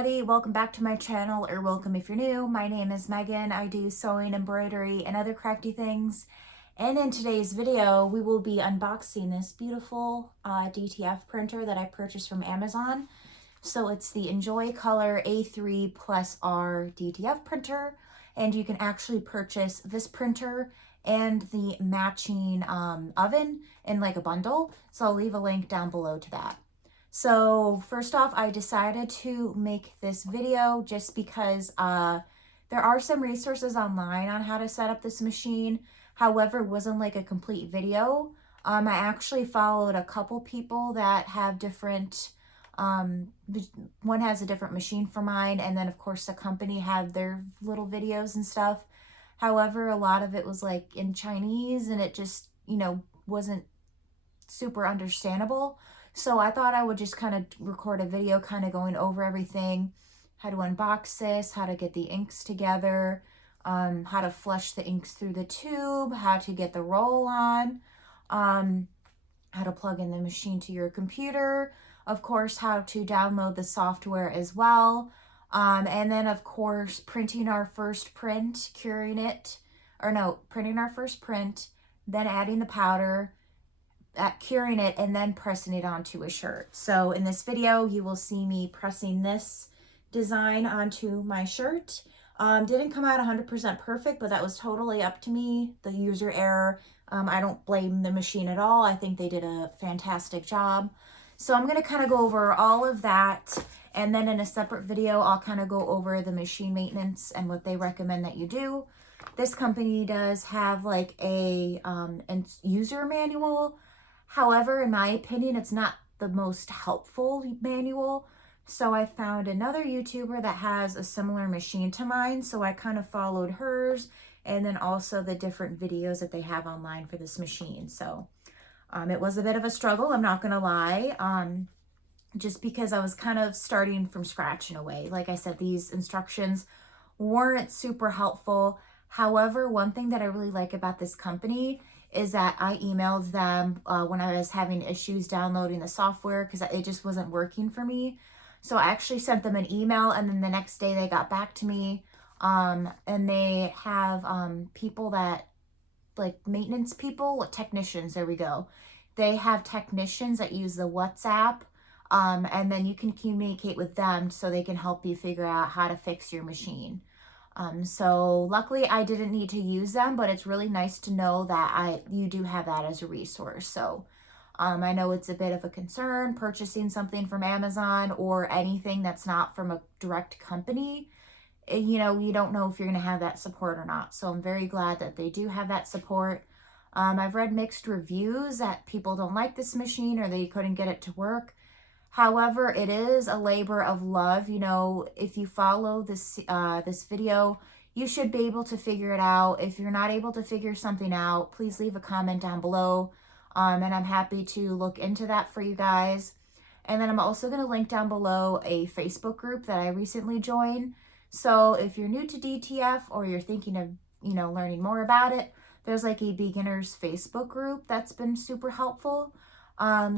everybody, welcome back to my channel, or welcome if you're new. My name is Megan. I do sewing, embroidery, and other crafty things. And in today's video, we will be unboxing this beautiful DTF printer that I purchased from Amazon. So it's the EnjoyColor A3+R DTF printer, and you can actually purchase this printer and the matching oven in like a bundle. So I'll leave a link down below to that. So first off, I decided to make this video just because there are some resources online on how to set up this machine. However, it wasn't like a complete video. I actually followed a couple people that have different, one has a different machine for mine, and then of course the company had their little videos and stuff. However, a lot of it was like in Chinese and it just, wasn't super understandable. So I thought I would just kind of record a video kind of going over everything, how to unbox this, how to get the inks together, how to flush the inks through the tube, how to get the roll on, how to plug in the machine to your computer, of course, how to download the software as well. And then of course, printing our first print, printing our first print, then adding the powder, curing it, and then pressing it onto a shirt. So in this video, you will see me pressing this design onto my shirt. Didn't come out 100% perfect, but that was totally up to me, the user error. I don't blame the machine at all. I think they did a fantastic job. So I'm going to kind of go over all of that, and then in a separate video, I'll kind of go over the machine maintenance and what they recommend that you do. This company does have like a user manual. However, in my opinion, it's not the most helpful manual. So I found another YouTuber that has a similar machine to mine. So I kind of followed hers, and then also the different videos that they have online for this machine. So it was a bit of a struggle, I'm not going to lie, just because I was kind of starting from scratch in a way. Like I said, these instructions weren't super helpful. However, one thing that I really like about this company is that I emailed them when I was having issues downloading the software because it just wasn't working for me. So I actually sent them an email, and then the next day they got back to me, and they have people that, like maintenance people, technicians, there we go. They have technicians that use the WhatsApp, and then you can communicate with them so they can help you figure out how to fix your machine. So luckily I didn't need to use them, but it's really nice to know that you do have that as a resource. So I know it's a bit of a concern purchasing something from Amazon or anything that's not from a direct company. You don't know if you're going to have that support or not. So I'm very glad that they do have that support. I've read mixed reviews that people don't like this machine or they couldn't get it to work. However, it is a labor of love. If you follow this this video, you should be able to figure it out. If you're not able to figure something out, please leave a comment down below, and I'm happy to look into that for you guys. And then I'm also going to link down below a Facebook group that I recently joined. So if you're new to DTF or you're thinking of, learning more about it, there's like a beginners Facebook group that's been super helpful.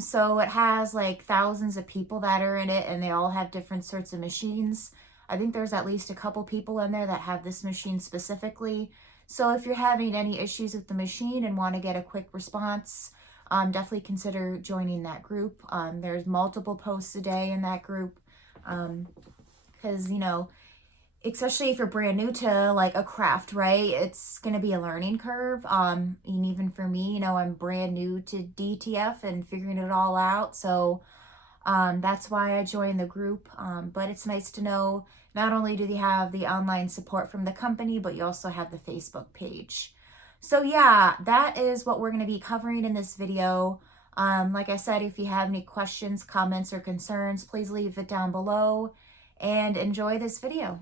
So it has like thousands of people that are in it, and they all have different sorts of machines. I think there's at least a couple people in there that have this machine specifically. So if you're having any issues with the machine and want to get a quick response, definitely consider joining that group. There's multiple posts a day in that group, because, especially if you're brand new to like a craft, right? It's going to be a learning curve. And even for me, I'm brand new to DTF and figuring it all out. So that's why I joined the group. But it's nice to know not only do they have the online support from the company, but you also have the Facebook page. So yeah, that is what we're going to be covering in this video. Like I said, if you have any questions, comments, or concerns, please leave it down below and enjoy this video.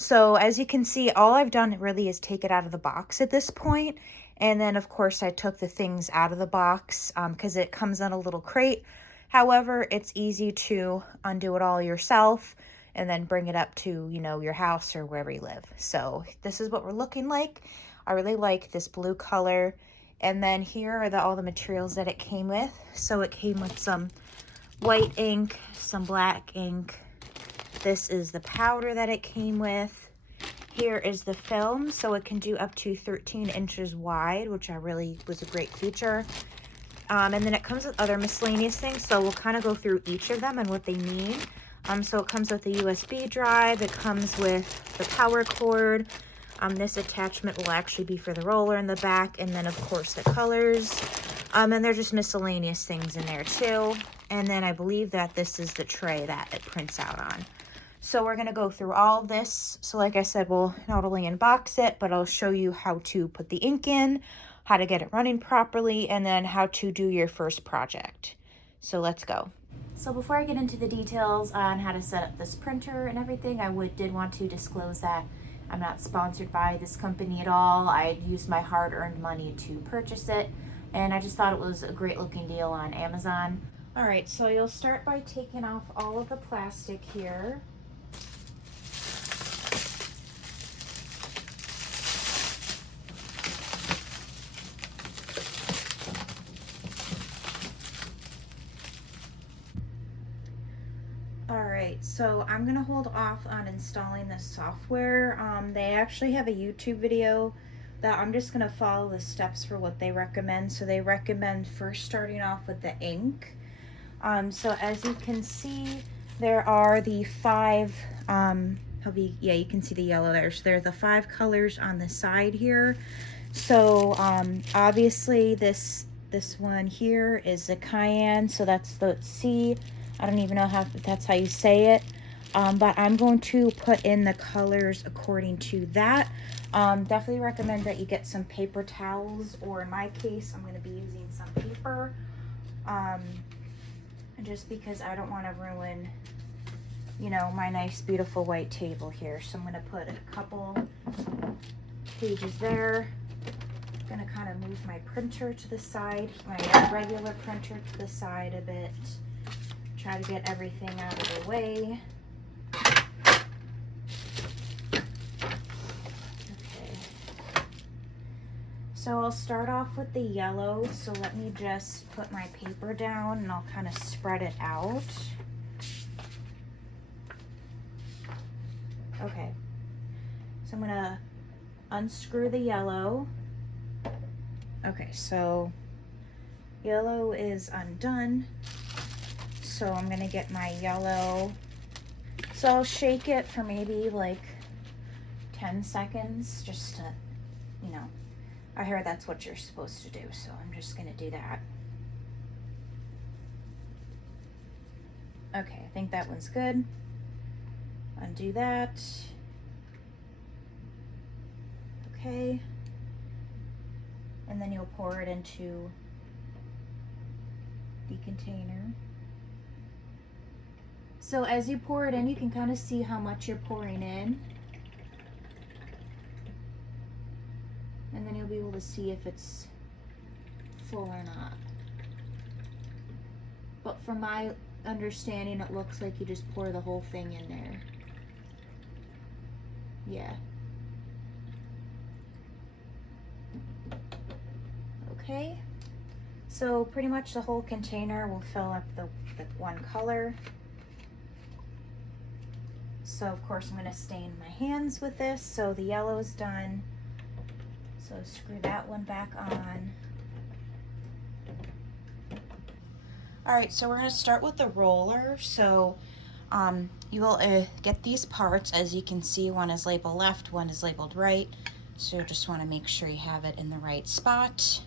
So as you can see, all I've done really is take it out of the box at this point. And then of course I took the things out of the box because it comes in a little crate. However, it's easy to undo it all yourself and then bring it up to, your house or wherever you live. So this is what we're looking like. I really like this blue color. And then here are all the materials that it came with. So it came with some white ink, some black ink, This is the powder that it came with. Here is the film, so it can do up to 13 inches wide, which I really was a great feature. And then it comes with other miscellaneous things, so we'll kind of go through each of them and what they mean. So it comes with a USB drive, it comes with the power cord. This attachment will actually be for the roller in the back, and then of course the colors. And there's just miscellaneous things in there too. And then I believe that this is the tray that it prints out on. So we're gonna go through all of this. So like I said, we'll not only unbox it, but I'll show you how to put the ink in, how to get it running properly, and then how to do your first project. So let's go. So before I get into the details on how to set up this printer and everything, I did want to disclose that I'm not sponsored by this company at all. I used my hard-earned money to purchase it, and I just thought it was a great looking deal on Amazon. All right, so you'll start by taking off all of the plastic here. Alright, so I'm going to hold off on installing the software. They actually have a YouTube video that I'm just going to follow the steps for what they recommend. So they recommend first starting off with the ink. So as you can see, there are the five, yeah, you can see the yellow there. So there are the 5 colors on the side here. So obviously this one here is the cayenne, so that's the C. I don't even know if that's how you say it, but I'm going to put in the colors according to that. Definitely recommend that you get some paper towels, or in my case, I'm going to be using some paper, just because I don't want to ruin, you know, my nice, beautiful white table here. So I'm going to put a couple pages there. I'm going to kind of move my printer to the side, my regular printer to the side a bit. Try to get everything out of the way. Okay. So I'll start off with the yellow. So let me just put my paper down and I'll kind of spread it out. Okay. So I'm gonna unscrew the yellow. Okay, so yellow is undone. So I'm gonna get my yellow. So I'll shake it for maybe like 10 seconds just to, you know, I heard that's what you're supposed to do. So I'm just gonna do that. Okay, I think that one's good. Undo that. Okay. And then you'll pour it into the container. So as you pour it in, you can kind of see how much you're pouring in. And then you'll be able to see if it's full or not. But from my understanding, it looks like you just pour the whole thing in there. Yeah. Okay. So pretty much the whole container will fill up the one color. So of course I'm going to stain my hands with this. So the yellow is done. So screw that one back on. Alright, so we're going to start with the roller. So you will get these parts. As you can see, one is labeled left, one is labeled right. So you just want to make sure you have it in the right spot.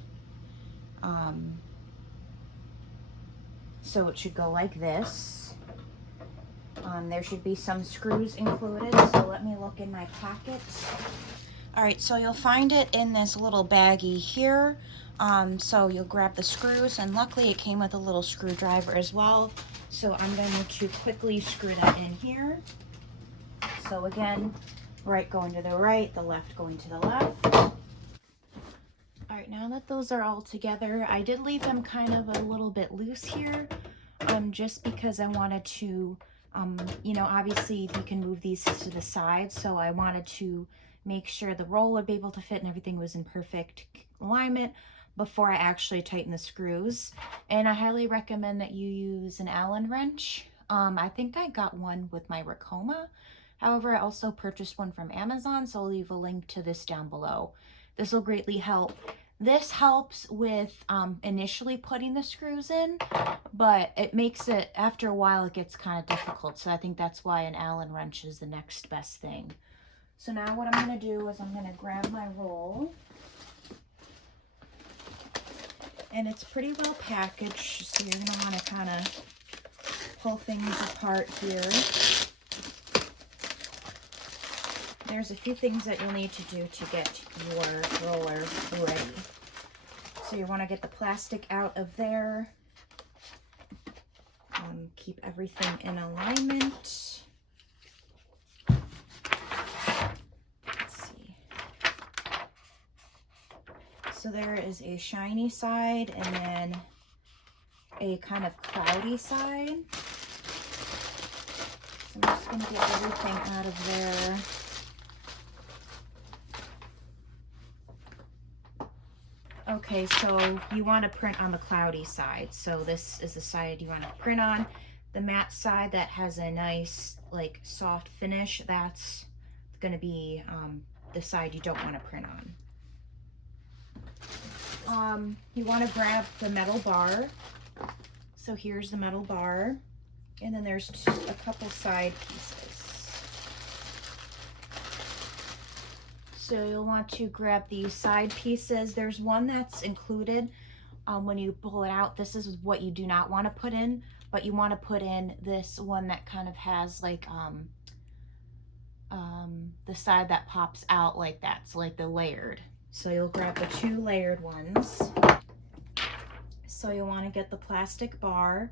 So it should go like this. There should be some screws included, so let me look in my packet. Alright, so you'll find it in this little baggie here. So you'll grab the screws, and luckily it came with a little screwdriver as well. So I'm going to quickly screw that in here. So again, right going to the right, the left going to the left. Alright, now that those are all together, I did leave them kind of a little bit loose here, just because I wanted to, you know, obviously you can move these to the side, so I wanted to make sure the roll would be able to fit and everything was in perfect alignment before I actually tighten the screws. And I highly recommend that you use an Allen wrench. I think I got one with my Ricoma. However, I also purchased one from Amazon, so I'll leave a link to this down below. This will greatly help. This helps with initially putting the screws in, but it makes it, after a while, it gets kind of difficult. So I think that's why an Allen wrench is the next best thing. So now what I'm going to do is I'm going to grab my roll. And it's pretty well packaged, so you're going to want to kind of pull things apart here. There's a few things that you'll need to do to get your roller ready. So you want to get the plastic out of there. Keep everything in alignment. Let's see. So there is a shiny side and then a kind of cloudy side. So I'm just going to get everything out of there. Okay, so you want to print on the cloudy side. So this is the side you want to print on. The matte side that has a nice, like, soft finish, that's going to be the side you don't want to print on. You want to grab the metal bar. So here's the metal bar. And then there's a couple side pieces. So you'll want to grab these side pieces. There's one that's included when you pull it out. This is what you do not want to put in, but you want to put in this one that kind of has like the side that pops out like that. So like the layered. So you'll grab the 2 layered ones. So you'll want to get the plastic bar,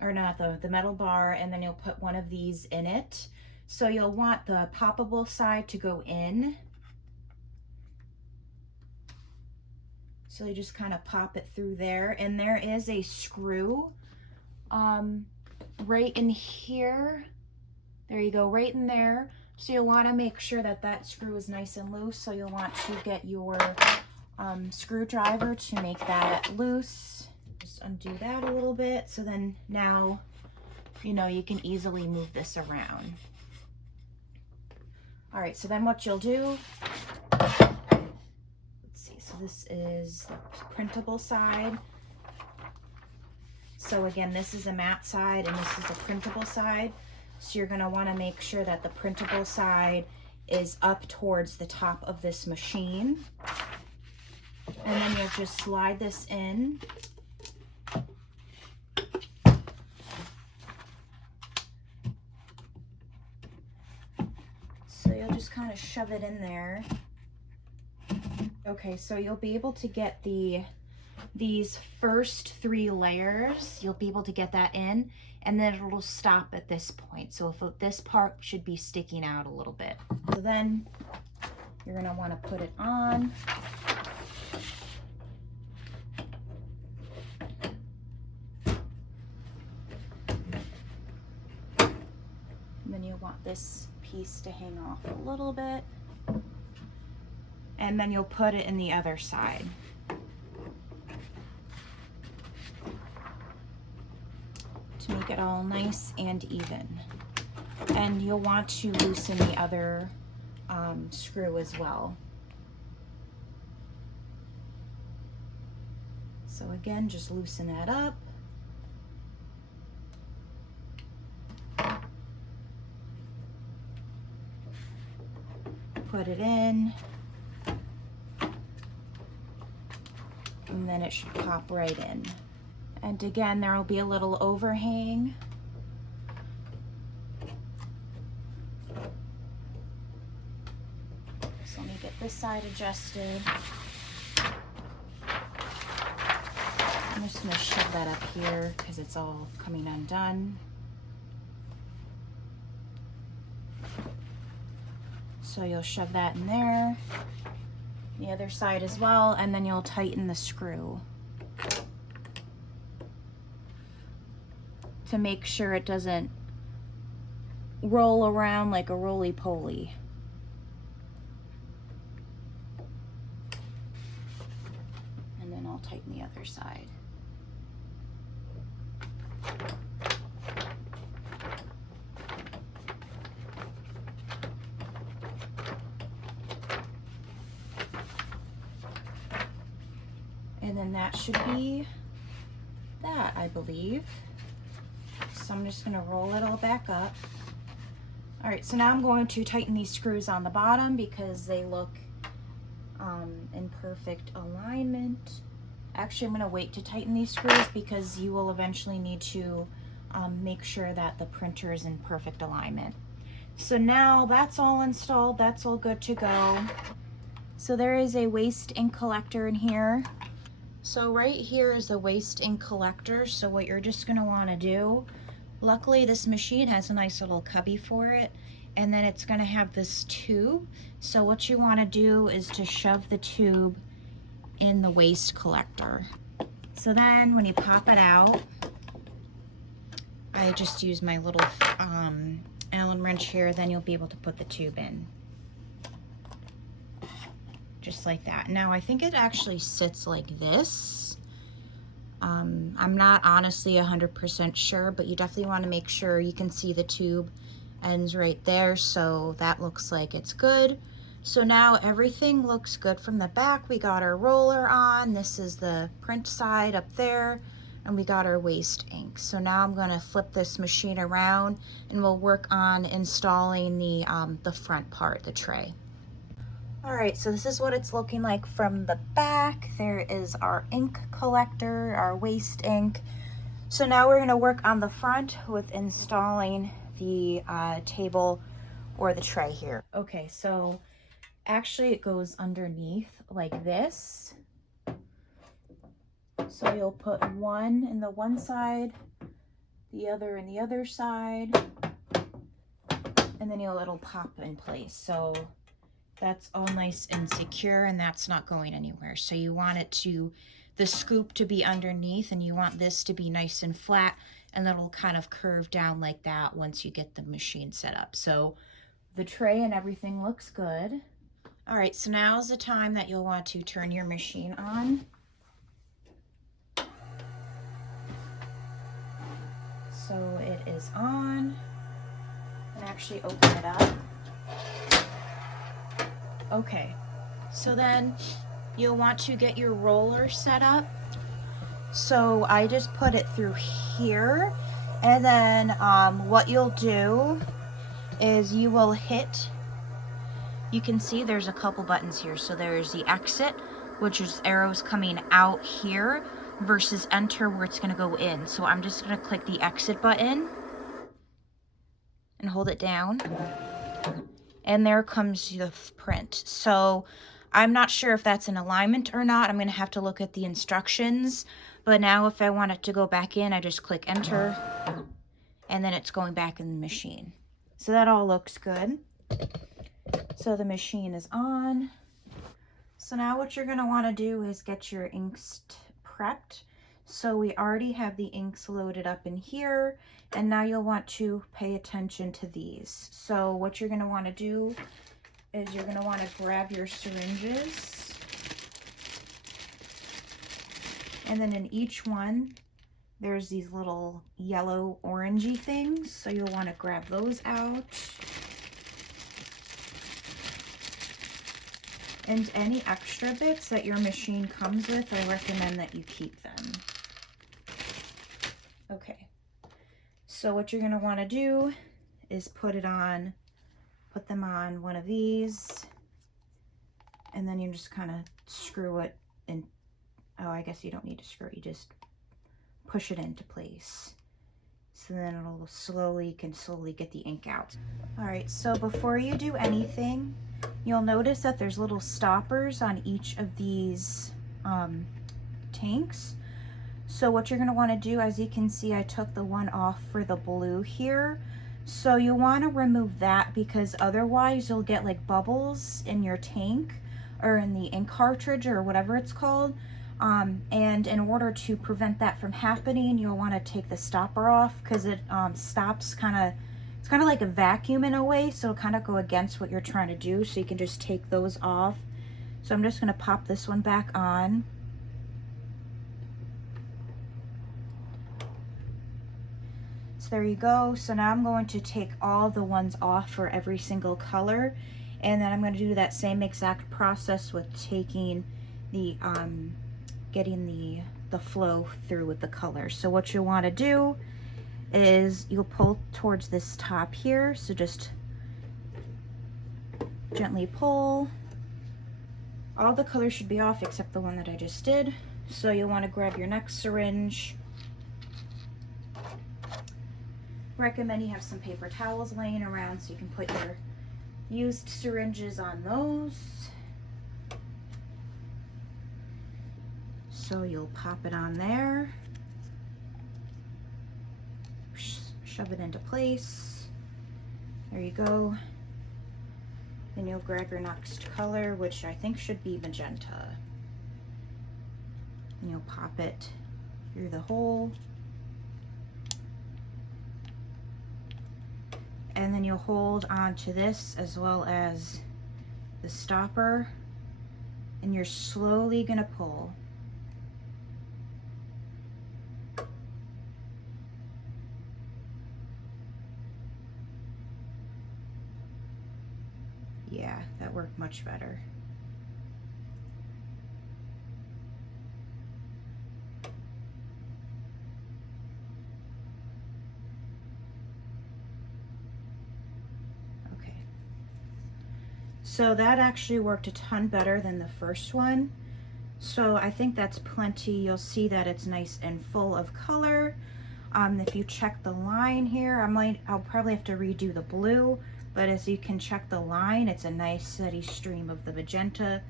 or not the metal bar, and then you'll put one of these in it. So you'll want the poppable side to go in. So you just kind of pop it through there, and there is a screw right in here. There you go, right in there. So you'll want to make sure that that screw is nice and loose. So you'll want to get your screwdriver to make that loose. Just undo that a little bit. So then now, you know, you can easily move this around. All right, so then what you'll do, so this is the printable side. So again, this is a matte side and this is a printable side. So you're going to want to make sure that the printable side is up towards the top of this machine. And then you'll just slide this in. So you'll just kind of shove it in there. Okay, so you'll be able to get these first 3 layers, you'll be able to get that in, and then it'll stop at this point. So if this part should be sticking out a little bit. So then you're gonna wanna put it on. And then you'll want this piece to hang off a little bit. And then you'll put it in the other side. To make it all nice and even. And you'll want to loosen the other screw as well. So again, just loosen that up. Put it in. And then it should pop right in. And again, there will be a little overhang. So let me get this side adjusted. I'm just going to shove that up here because it's all coming undone. So you'll shove that in there. The other side as well, and then you'll tighten the screw to make sure it doesn't roll around like a roly-poly. And then I'll tighten the other side. And then that should be that, I believe. So I'm just gonna roll it all back up. All right, so now I'm going to tighten these screws on the bottom because they look in perfect alignment. Actually, I'm gonna wait to tighten these screws because you will eventually need to make sure that the printer is in perfect alignment. So now that's all installed, that's all good to go. So there is a waste ink collector in here. So right here is the waste ink collector. So what you're just gonna wanna do, luckily this machine has a nice little cubby for it, and then it's gonna have this tube. So what you wanna do is to shove the tube in the waste collector. So then when you pop it out, I just use my little Allen wrench here, then you'll be able to put the tube in. Just like that. Now I think it actually sits like this. I'm not honestly 100% sure, but you definitely want to make sure. You can see the tube ends right there, so that looks like it's good. So now everything looks good from the back. We got our roller on. This is the print side up there, and we got our waste ink. So now I'm going to flip this machine around and we'll work on installing the front part, the tray. All right, so this is what it's looking like from the back. There is our ink collector, our waste ink. So now we're going to work on the front with installing the table or the tray here. Okay, so actually it goes underneath like this. So you'll put one in the one side, the other in the other side, and then it'll pop in place. So that's all nice and secure, and that's not going anywhere. So you want it to, the scoop to be underneath, and you want this to be nice and flat, and it'll kind of curve down like that once you get the machine set up. So the tray and everything looks good. All right, so now's the time that you'll want to turn your machine on. So it is on, and actually open it up. Okay, so then you'll want to get your roller set up. So I just put it through here, and then what you'll do is you will hit, you can see there's a couple buttons here. So there's the exit, which is arrows coming out here, versus enter where it's gonna go in. So I'm just gonna click the exit button and hold it down. And there comes the print. So I'm not sure if that's in alignment or not. I'm gonna have to look at the instructions. But now if I want it to go back in, I just click enter, and then it's going back in the machine. So that all looks good. So the machine is on. So now what you're gonna wanna do is get your inks prepped. So we already have the inks loaded up in here, and now you'll want to pay attention to these. So what you're gonna wanna do is you're gonna wanna grab your syringes, and then in each one, there's these little yellow orangey things. So you'll wanna grab those out. And any extra bits that your machine comes with, I recommend that you keep them. Okay, so what you're gonna wanna do is put them on one of these, and then you just kind of screw it in. Oh, I guess you don't need to screw it, you just push it into place. So then it'll slowly get the ink out. All right, so before you do anything, you'll notice that there's little stoppers on each of these tanks. So what you're gonna wanna do, as you can see, I took the one off for the blue here. So you wanna remove that because otherwise you'll get like bubbles in your tank or in the ink cartridge or whatever it's called. And in order to prevent that from happening, you'll wanna take the stopper off because it stops it's kind of like a vacuum in a way, so it'll kind of go against what you're trying to do. So you can just take those off. So I'm just gonna pop this one back on. So there you go. So now I'm going to take all the ones off for every single color. And then I'm gonna do that same exact process with taking the getting the flow through with the color. So what you want to do is you'll pull towards this top here. So just gently pull. All the color should be off except the one that I just did. So you'll want to grab your next syringe. Recommend you have some paper towels laying around so you can put your used syringes on those. So you'll pop it on there, shove it into place. There you go. Then you'll grab your next color, which I think should be magenta. And you'll pop it through the hole. And then you'll hold on to this as well as the stopper, and you're slowly gonna pull. Yeah, that worked much better. Okay. So that actually worked a ton better than the first one. So I think that's plenty. You'll see that it's nice and full of color. If you check the line here, I'll probably have to redo the blue, but as you can check the line, it's a nice steady stream of the magenta.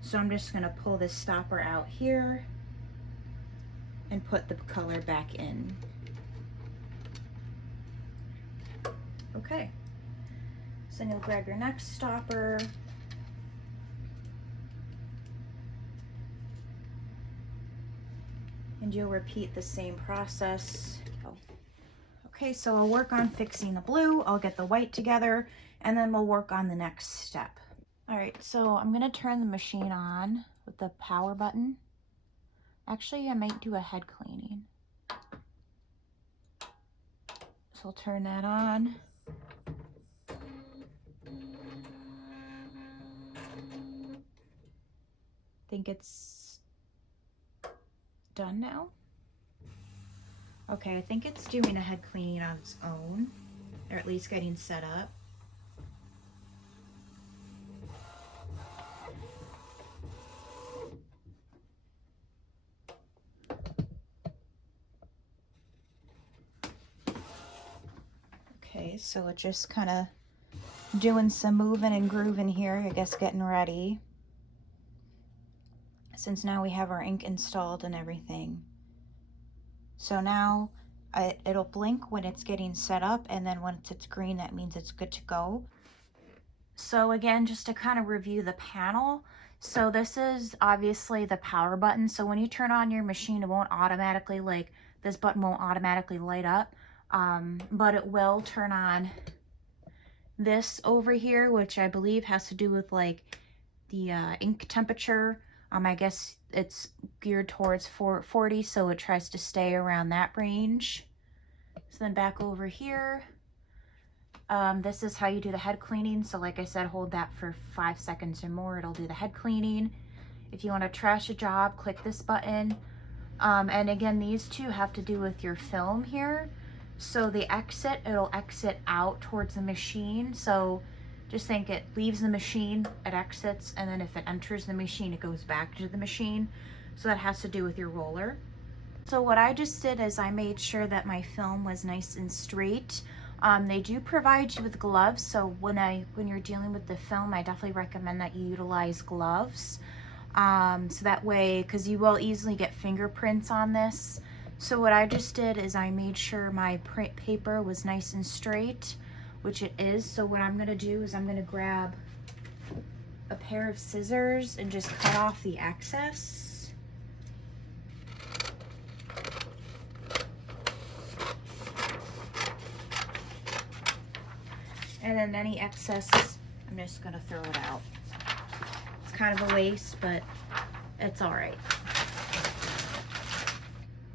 So I'm just gonna pull this stopper out here and put the color back in. Okay, so then you'll grab your next stopper. And you'll repeat the same process. Okay, so I'll work on fixing the blue, I'll get the white together, and then we'll work on the next step. All right, so I'm gonna turn the machine on with the power button. Actually, I might do a head cleaning. So I'll turn that on. I think it's done now. Okay, I think it's doing a head cleaning on its own, or at least getting set up. Okay, so it's just kind of doing some moving and grooving here, I guess getting ready. Since now we have our ink installed and everything. So now it'll blink when it's getting set up, and then once it's green, that means it's good to go. So again, just to kind of review the panel. So this is obviously the power button. So when you turn on your machine, it won't automatically, like this button won't automatically light up, but it will turn on this over here, which I believe has to do with like the ink temperature. I guess it's geared towards 440, so it tries to stay around that range. So then back over here, this is how you do the head cleaning. So like I said, hold that for 5 seconds or more, it'll do the head cleaning. If you want to trash a job, click this button. And again, these two have to do with your film here. So the exit, it'll exit out towards the machine. So just think it leaves the machine, it exits, and then if it enters the machine, it goes back to the machine. So that has to do with your roller. So what I just did is I made sure that my film was nice and straight. They do provide you with gloves, so when you're dealing with the film, I definitely recommend that you utilize gloves. So that way, because you will easily get fingerprints on this. So what I just did is I made sure my print paper was nice and straight, which it is. So what I'm gonna do is I'm gonna grab a pair of scissors and just cut off the excess. And then any excess, I'm just gonna throw it out. It's kind of a waste, but it's all right.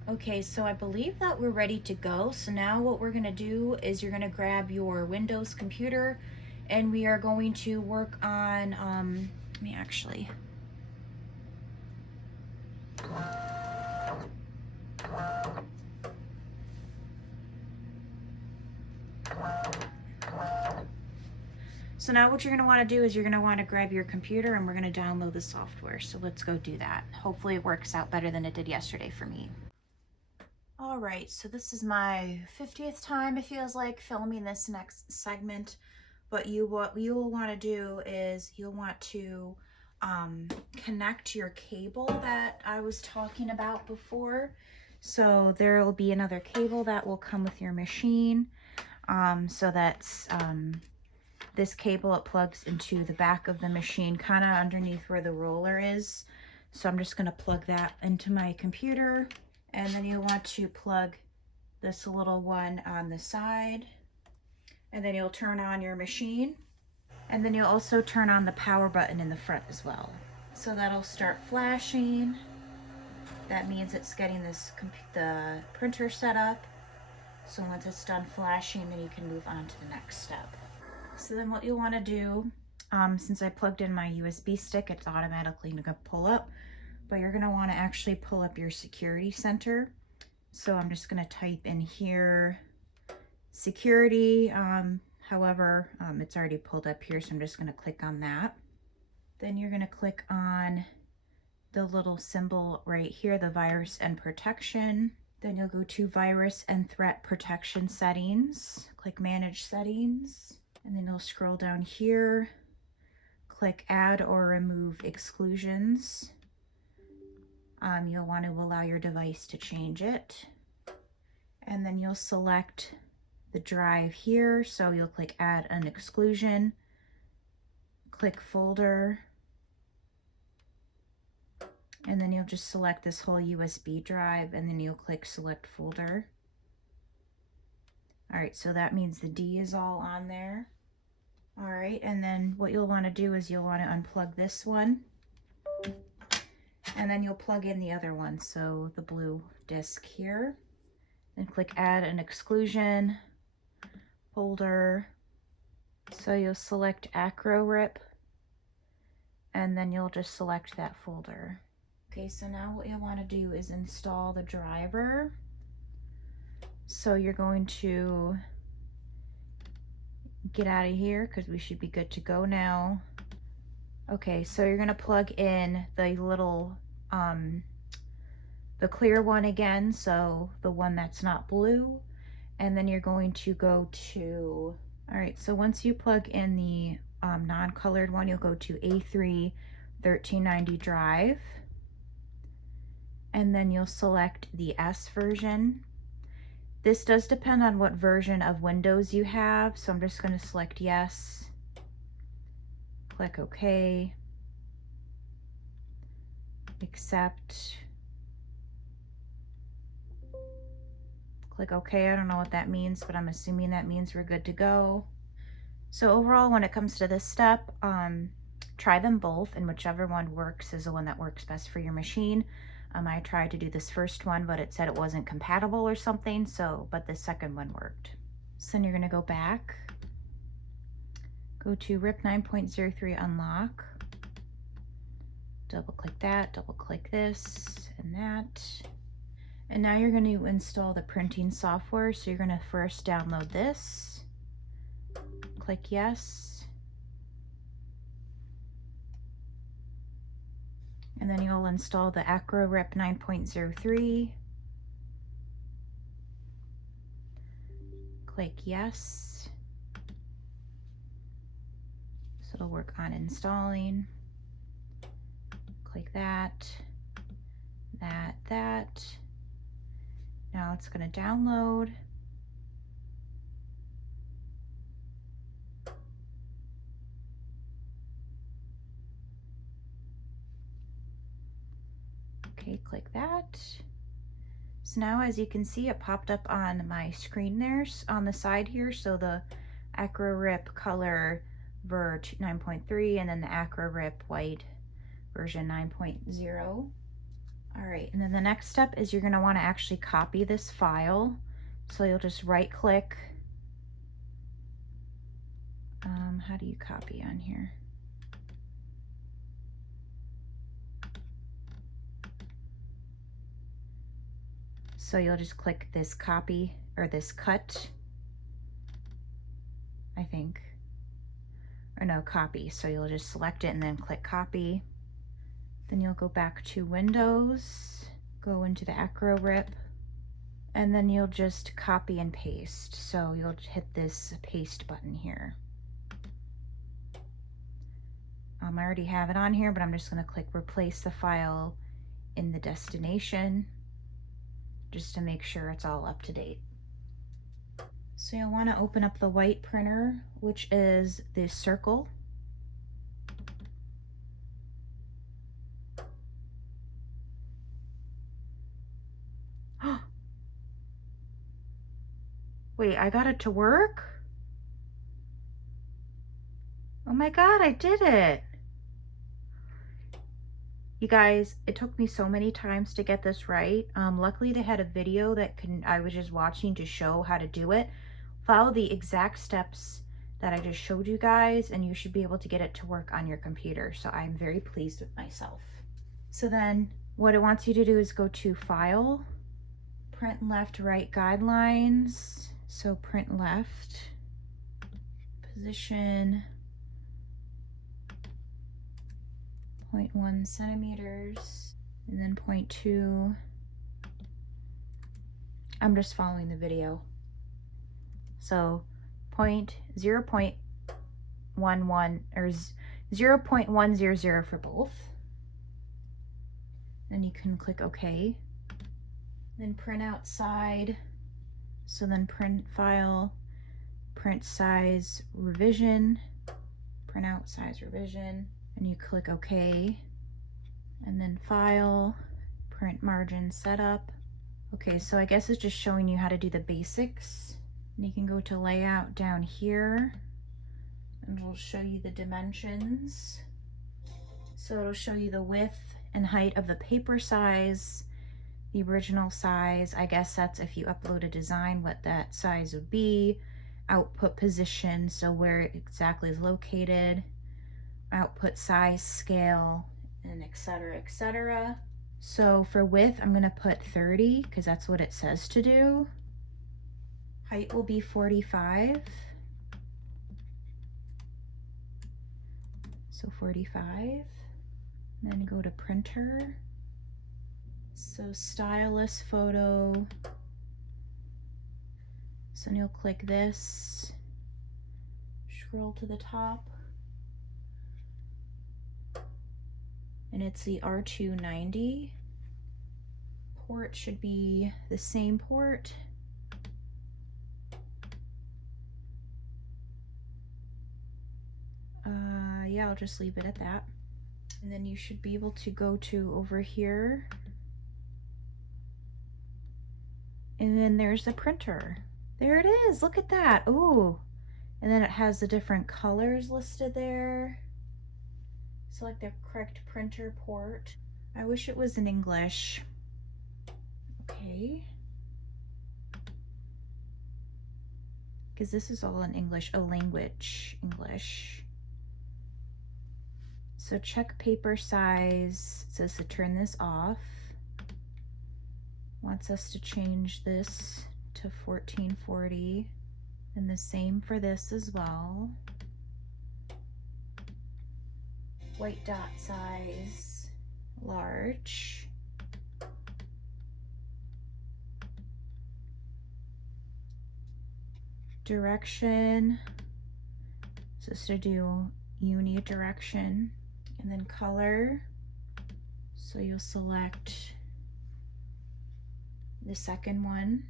Okay, so I believe that we're ready to go. So now what we're gonna do is you're gonna grab your Windows computer and we are going to work on, let me actually, So now what you're gonna wanna do is you're gonna wanna grab your computer and we're gonna download the software. So let's go do that. Hopefully it works out better than it did yesterday for me. All right, so this is my 50th time, it feels like, filming this next segment. But what you will want to do is you'll want to connect your cable that I was talking about before. So there will be another cable that will come with your machine. So that's this cable, it plugs into the back of the machine, kind of underneath where the roller is. So I'm just going to plug that into my computer. And then you'll want to plug this little one on the side. And then you'll turn on your machine. And then you'll also turn on the power button in the front as well. So that'll start flashing. That means it's getting the printer set up. So once it's done flashing, then you can move on to the next step. So then what you'll want to do, since I plugged in my USB stick, it's automatically going to pull up. But you're going to want to actually pull up your security center. So I'm just going to type in here, security. However, it's already pulled up here, so I'm just going to click on that. Then you're going to click on the little symbol right here, the virus and protection. Then you'll go to virus and threat protection settings. Click manage settings. And then you'll scroll down here. Click add or remove exclusions. You'll want to allow your device to change it. And then you'll select the drive here. So you'll click add an exclusion. Click folder. And then you'll just select this whole USB drive and then you'll click select folder. All right, so that means the D is all on there. All right, and then what you'll want to do is you'll want to unplug this one. And then you'll plug in the other one, so the blue disc here. Then click add an exclusion, folder. So you'll select acro rip, and then you'll just select that folder. Okay, so now what you'll want to do is install the driver. So you're going to get out of here because we should be good to go now. Okay, so you're going to plug in the little the clear one again, so the one that's not blue, and then you're going to go to, all right, so once you plug in the non-colored one, you'll go to A3 1390 drive, and then you'll select the S version. This does depend on what version of Windows you have, so I'm just going to select yes, click OK, accept, click OK. I don't know what that means, but I'm assuming that means we're good to go. So overall, when it comes to this step, try them both, and whichever one works is the one that works best for your machine. I tried to do this first one, but it said it wasn't compatible or something, but the second one worked. So then you're going to go back, go to RIP 9.03 unlock, double click that, double click this and that. And now you're going to install the printing software. So you're going to first download this, click yes, and then you'll install the Acro RIP 9.03, click yes, so it'll work on installing, click that, that. Now it's going to download. Okay, click that. So now, as you can see, it popped up on my screen there on the side here. So the Acro RIP color ver 9.3 and then the Acro RIP white version 9.0. All right, and then the next step is you're going to want to actually copy this file. So you'll just right click. How do you copy on here? So you'll just click this copy or this cut, I think, or no, copy. So you'll just select it and then click copy. Then you'll go back to Windows, go into the Acro Rip, and then you'll just copy and paste. So you'll hit this paste button here. I already have it on here, but I'm just going to click replace the file in the destination just to make sure it's all up to date. So you'll want to open up the white printer, which is the circle. Wait, I got it to work? Oh my God, I did it. You guys, it took me so many times to get this right. Luckily they had a video that I was just watching to show how to do it. Follow the exact steps that I just showed you guys and you should be able to get it to work on your computer. So I'm very pleased with myself. So then what it wants you to do is go to File, Print Left Right Guidelines. So print left, position 0.1 centimeters, and then 0.2. I'm just following the video. So 0.11 or 0.100 for both. Then you can click OK. Then print outside. So then print file, print size revision, print out size revision, and you click OK. And then file, print margin setup. Okay, so I guess it's just showing you how to do the basics. And you can go to layout down here and it'll show you the dimensions. So it'll show you the width and height of the paper size, the original size. I guess that's if you upload a design, what that size would be. Output position, so where it exactly is located. Output size, scale, and etc., etc. So for width, I'm gonna put 30 because that's what it says to do. Height will be 45. So 45. Then go to printer. So stylus photo. So you'll click this, scroll to the top, and it's the R290. Port should be the same port. Yeah, I'll just leave it at that. And then you should be able to go to over here. And then there's the printer. There it is, look at that. Ooh, and then it has the different colors listed there. Select the correct printer port. I wish it was in English. Okay. Because this is all in English, language, English. So check paper size. It says to turn this off. Wants us to change this to 1440. And the same for this as well. White dot size, large. Direction, so it's to do unidirection. And then color, so you'll select the second one.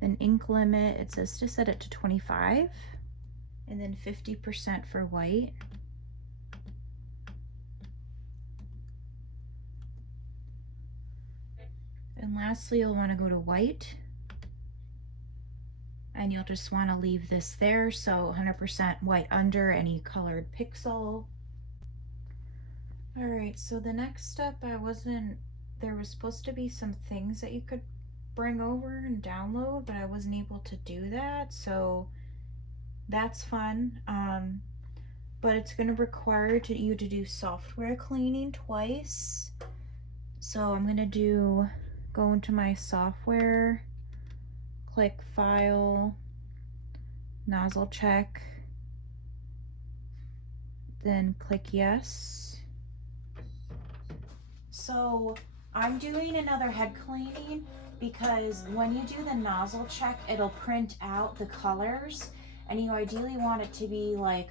Then ink limit, it says to set it to 25, and then 50% for white. And lastly, you'll want to go to white, and you'll just want to leave this there, so 100% white under any colored pixel. All right, so the next step, there was supposed to be some things that you could bring over and download, but I wasn't able to do that, so that's fun. But it's going to require you to do software cleaning twice. So I'm going to do go into my software, click File, Nozzle Check, then click Yes. So I'm doing another head cleaning because when you do the nozzle check, it'll print out the colors, and you ideally want it to be like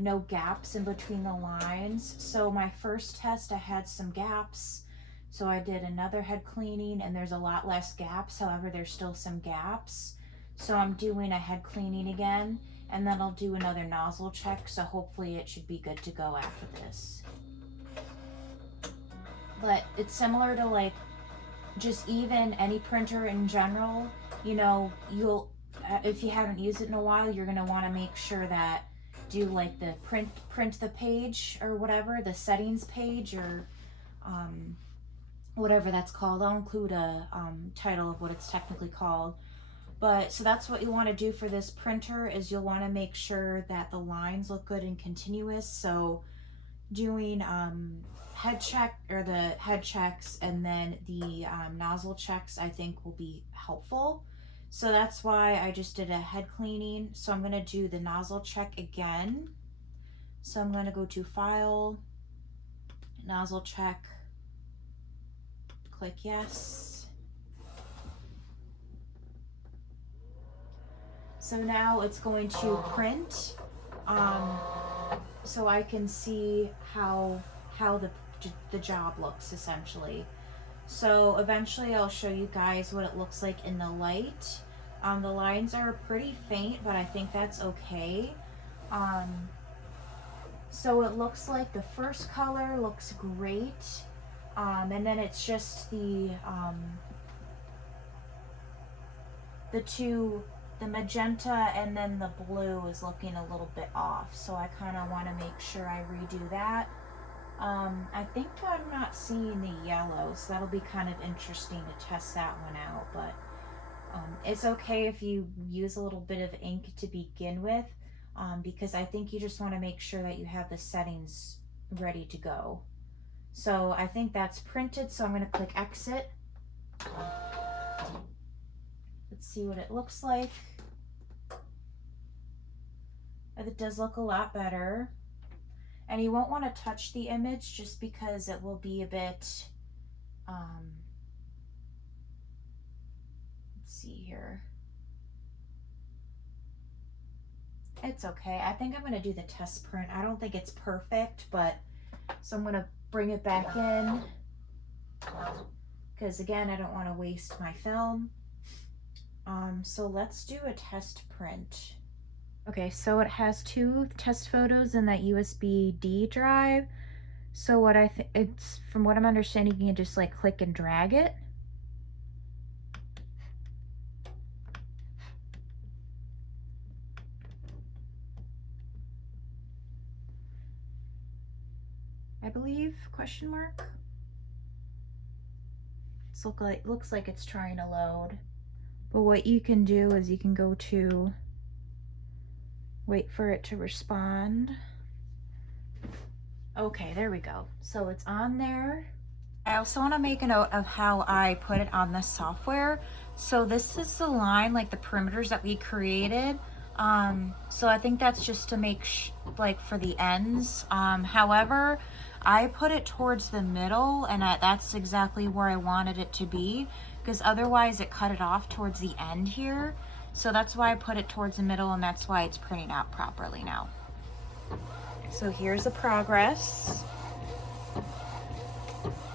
no gaps in between the lines. So my first test, I had some gaps. So I did another head cleaning and there's a lot less gaps. However, there's still some gaps. So I'm doing a head cleaning again, and then I'll do another nozzle check. So hopefully it should be good to go after this. But it's similar to like just even any printer in general. You know, you'll if you haven't used it in a while, you're gonna want to make sure that do like the print the page or whatever, the settings page, or whatever that's called. I'll include a title of what it's technically called. But so that's what you want to do for this printer, is you'll want to make sure that the lines look good and continuous. So doing head check, or the head checks, and then the nozzle checks, I think will be helpful. So that's why I just did a head cleaning. So I'm going to do the nozzle check again. So I'm going to go to File, Nozzle Check, click Yes. So now it's going to print, so I can see how the job looks essentially. So eventually I'll show you guys what it looks like in the light. The lines are pretty faint, but I think that's okay. So it looks like the first color looks great, and then it's just the magenta and then the blue is looking a little bit off. So I kind of want to make sure I redo that. I think I'm not seeing the yellow, so that'll be kind of interesting to test that one out. But it's okay if you use a little bit of ink to begin with, because I think you just want to make sure that you have the settings ready to go. So I think that's printed, so I'm going to click Exit. Let's see what it looks like. It does look a lot better. And you won't want to touch the image just because it will be a bit, let's see here. It's okay. I think I'm going to do the test print. I don't think it's perfect, but so I'm going to bring it back in because again, I don't want to waste my film. So let's do a test print. Okay, so it has 2 test photos in that USB-D drive. So what it's, from what I'm understanding, you can just like click and drag it. I believe, question mark. It's looks like it's trying to load. But what you can do is you can go to wait for it to respond. Okay, there we go. So it's on there. I also want to make a note of how I put it on the software. So this is the line, like the perimeters that we created. So I think that's just to make like for the ends. However, I put it towards the middle, and that's exactly where I wanted it to be, because otherwise it cut it off towards the end here. So that's why I put it towards the middle, and that's why it's printing out properly now. So here's the progress.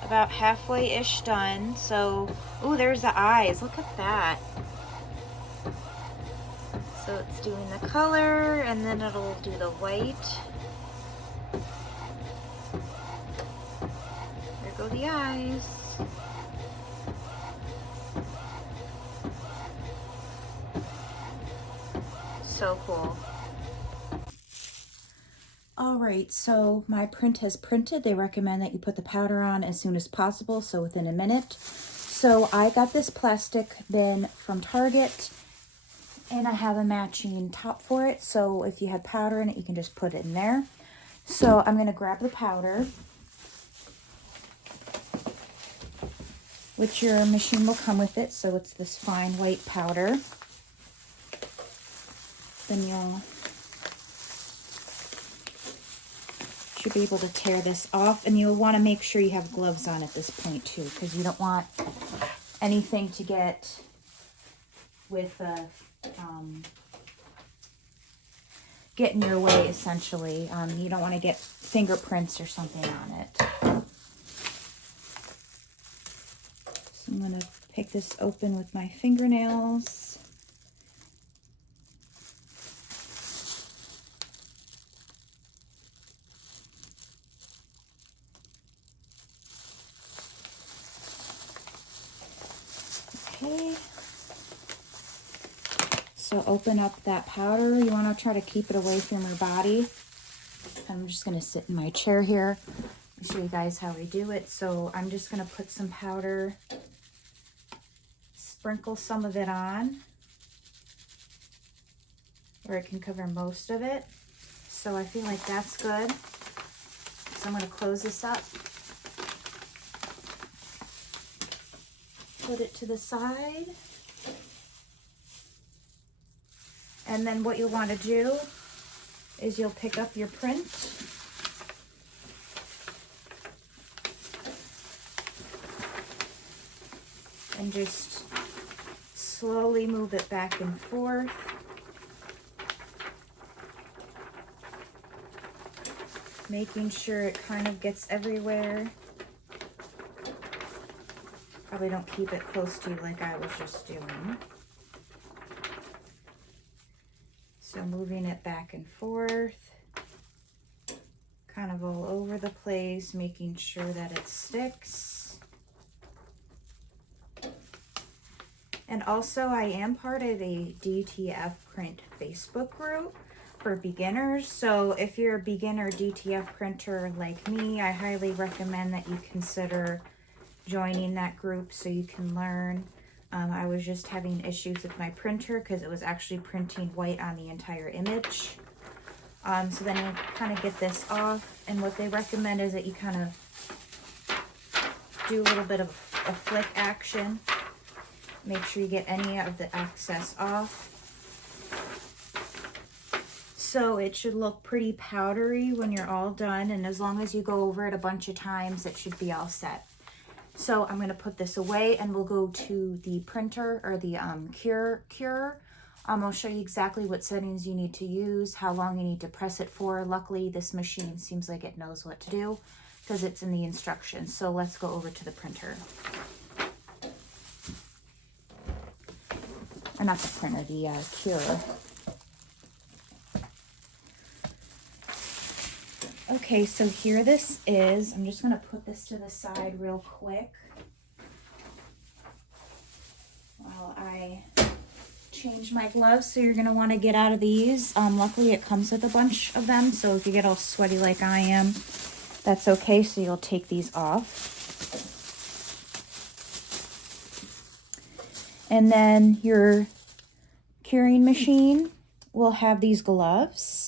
About halfway-ish done. So, oh, there's the eyes. Look at that. So it's doing the color, and then it'll do the white. There go the eyes. So cool. All right, so my print has printed. They recommend that you put the powder on as soon as possible, so within a minute. So I got this plastic bin from Target, and I have a matching top for it. So if you had powder in it, you can just put it in there. So I'm gonna grab the powder. which your machine will come with it. So it's this fine white powder. Then you'll should be able to tear this off, and you'll want to make sure you have gloves on at this point too, because you don't want anything to get with get in your way, essentially. You don't want to get fingerprints or something on it. So I'm going to pick this open with my fingernails. Okay, so open up that powder. You want to try to keep it away from your body. I'm just going to sit in my chair here and show you guys how we do it. So I'm just going to put some powder, sprinkle some of it on, where it can cover most of it. So I feel like that's good. So I'm going to close this up. Put it to the side. And then what you'll want to do is you'll pick up your print. And just slowly move it back and forth. Making sure it kind of gets everywhere. Probably don't keep it close to you like I was just doing. So moving it back and forth, kind of all over the place, making sure that it sticks. And also I am part of a DTF print Facebook group for beginners. So if you're a beginner DTF printer like me, I highly recommend that you consider joining that group so you can learn. I was just having issues with my printer because it was actually printing white on the entire image. So then you kind of get this off, and what they recommend is that you kind of do a little bit of a flick action. Make sure you get any of the excess off. So it should look pretty powdery when you're all done, and as long as you go over it a bunch of times, it should be all set. So I'm going to put this away, and we'll go to the printer, or the curer. I'll show you exactly what settings you need to use, how long you need to press it for. Luckily, this machine seems like it knows what to do because it's in the instructions. So let's go over to the printer. Or not the printer, the curer. Okay, so here this is. I'm just going to put this to the side real quick while I change my gloves. So you're going to want to get out of these. Luckily, it comes with a bunch of them, so if you get all sweaty like I am, that's okay. So you'll take these off. And then your curing machine will have these gloves.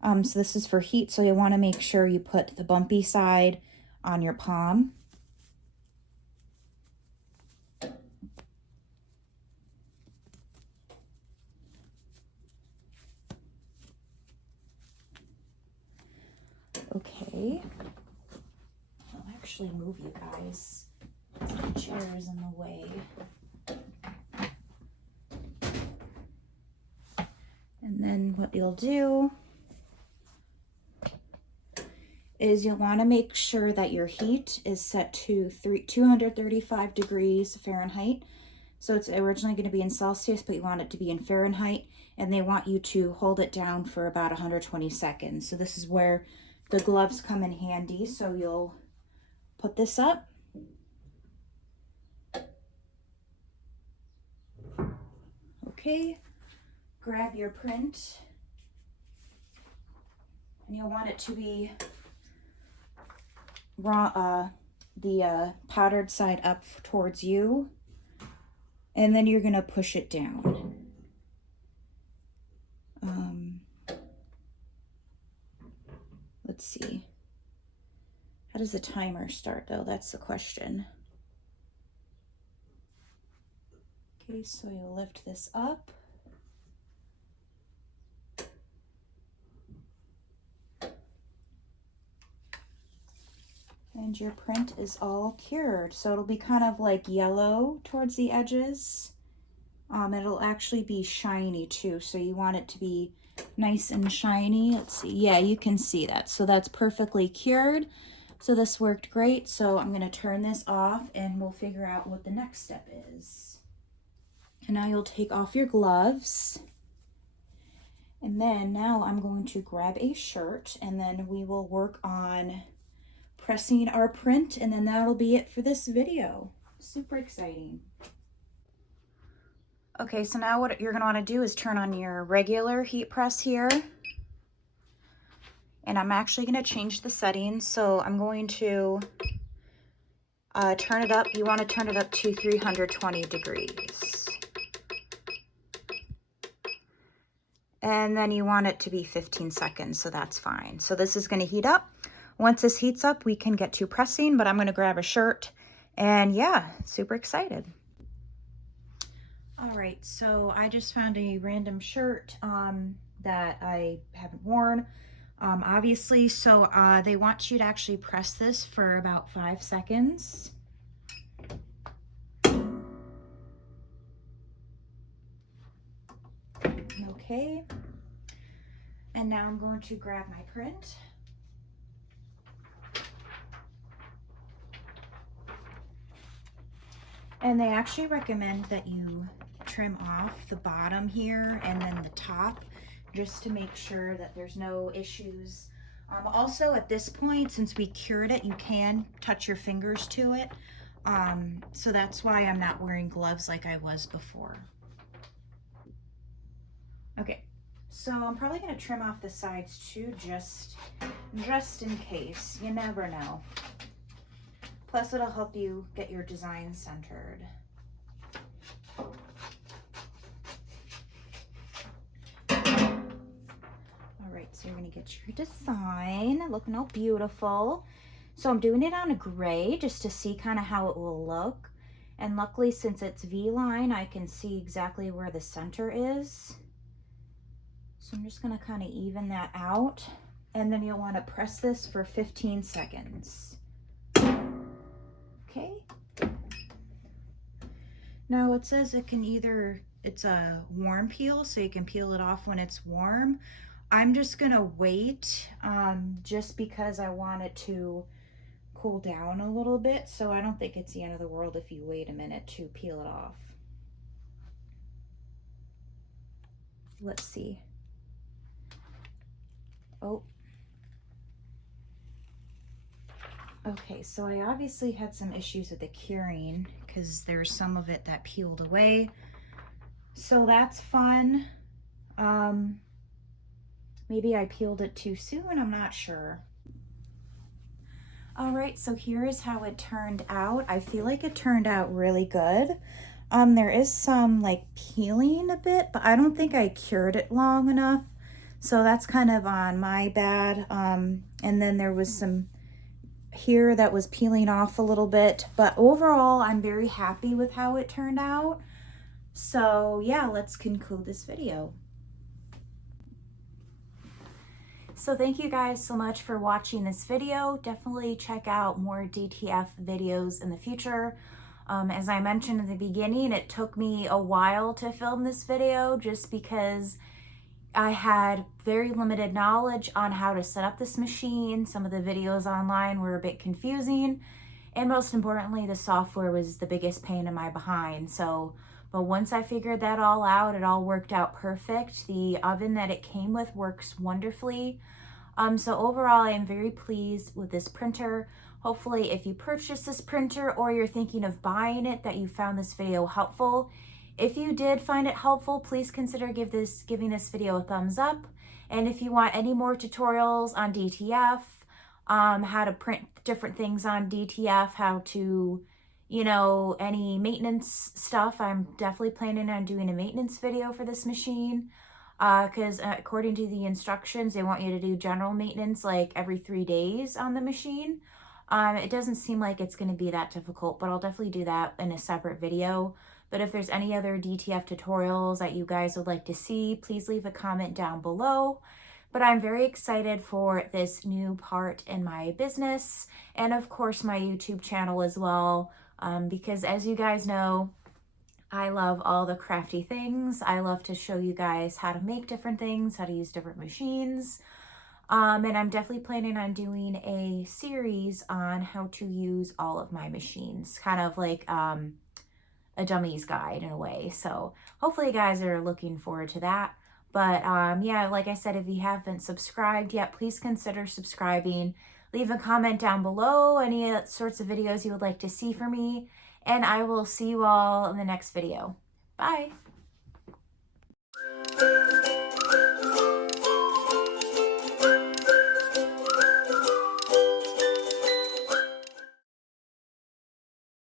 So this is for heat, so you want to make sure you put the bumpy side on your palm. Okay. I'll actually move you guys. The chair is in the way. And then what you'll do is you'll want to make sure that your heat is set to 235 degrees Fahrenheit. So it's originally going to be in Celsius, but you want it to be in Fahrenheit, and they want you to hold it down for about 120 seconds. So this is where the gloves come in handy. So you'll put this up. Okay, grab your print, and you'll want it to be raw, the powdered side up towards you, and then you're gonna push it down. Let's see. How does the timer start though? That's the question. Okay, so you'll lift this up. And your print is all cured. So it'll be kind of like yellow towards the edges. It'll actually be shiny too. So you want it to be nice and shiny. Let's see. Yeah, you can see that. So that's perfectly cured. So this worked great. So I'm going to turn this off and we'll figure out what the next step is. And now you'll take off your gloves. And then now I'm going to grab a shirt and then we will work on pressing our print, and then that'll be it for this video. Super exciting. Okay, so now what you're gonna wanna do is turn on your regular heat press here. And I'm actually gonna change the settings. So I'm going to turn it up. You wanna turn it up to 320 degrees. And then you want it to be 15 seconds, so that's fine. So this is gonna heat up. Once this heats up, we can get to pressing, but I'm gonna grab a shirt and yeah, super excited. All right, so I just found a random shirt that I haven't worn, obviously. So they want you to actually press this for about 5 seconds. Okay, and now I'm going to grab my print. And they actually recommend that you trim off the bottom here and then the top just to make sure that there's no issues. Also at this point, since we cured it, you can touch your fingers to it. So that's why I'm not wearing gloves like I was before. Okay, so I'm probably gonna trim off the sides too, just in case, you never know. Plus it'll help you get your design centered. All right, so you're gonna get your design looking all beautiful. So I'm doing it on a gray just to see kind of how it will look. And luckily, since it's V-line, I can see exactly where the center is. So I'm just gonna kind of even that out. And then you'll wanna press this for 15 seconds. Okay. Now it says it can either, it's a warm peel, so you can peel it off when it's warm. I'm just gonna wait just because I want it to cool down a little bit. So I don't think it's the end of the world if you wait a minute to peel it off. Let's see. Oh. Okay, so I obviously had some issues with the curing because there's some of it that peeled away. So that's fun. Maybe I peeled it too soon, I'm not sure. All right, so here is how it turned out. I feel like it turned out really good. There is some like peeling a bit, but I don't think I cured it long enough. So that's kind of on my bad. And then there was some here that was peeling off a little bit, but overall I'm very happy with how it turned out. So yeah, let's conclude this video. So thank you guys so much for watching this video. Definitely check out more DTF videos in the future. As I mentioned in the beginning, it took me a while to film this video just because I had very limited knowledge on how to set up this machine. Some of the videos online were a bit confusing, and most importantly, the software was the biggest pain in my behind. But once I figured that all out, it all worked out perfect. The oven that it came with works wonderfully. So overall, I am very pleased with this printer. Hopefully, if you purchase this printer or you're thinking of buying it, that you found this video helpful. If you did find it helpful, please consider giving this video a thumbs up. And if you want any more tutorials on DTF, how to print different things on DTF, how to, you know, any maintenance stuff, I'm definitely planning on doing a maintenance video for this machine. Because according to the instructions, they want you to do general maintenance like every 3 days on the machine. It doesn't seem like it's going to be that difficult, but I'll definitely do that in a separate video. But if there's any other DTF tutorials that you guys would like to see, please leave a comment down below. But I'm very excited for this new part in my business and of course my YouTube channel as well, because as you guys know, I love all the crafty things. I love to show you guys how to make different things, how to use different machines. And I'm definitely planning on doing a series on how to use all of my machines, kind of like a dummy's guide in a way. So hopefully you guys are looking forward to that. But yeah, like I said, if you haven't subscribed yet, please consider subscribing. Leave a comment down below any sorts of videos you would like to see from me. And I will see you all in the next video. Bye.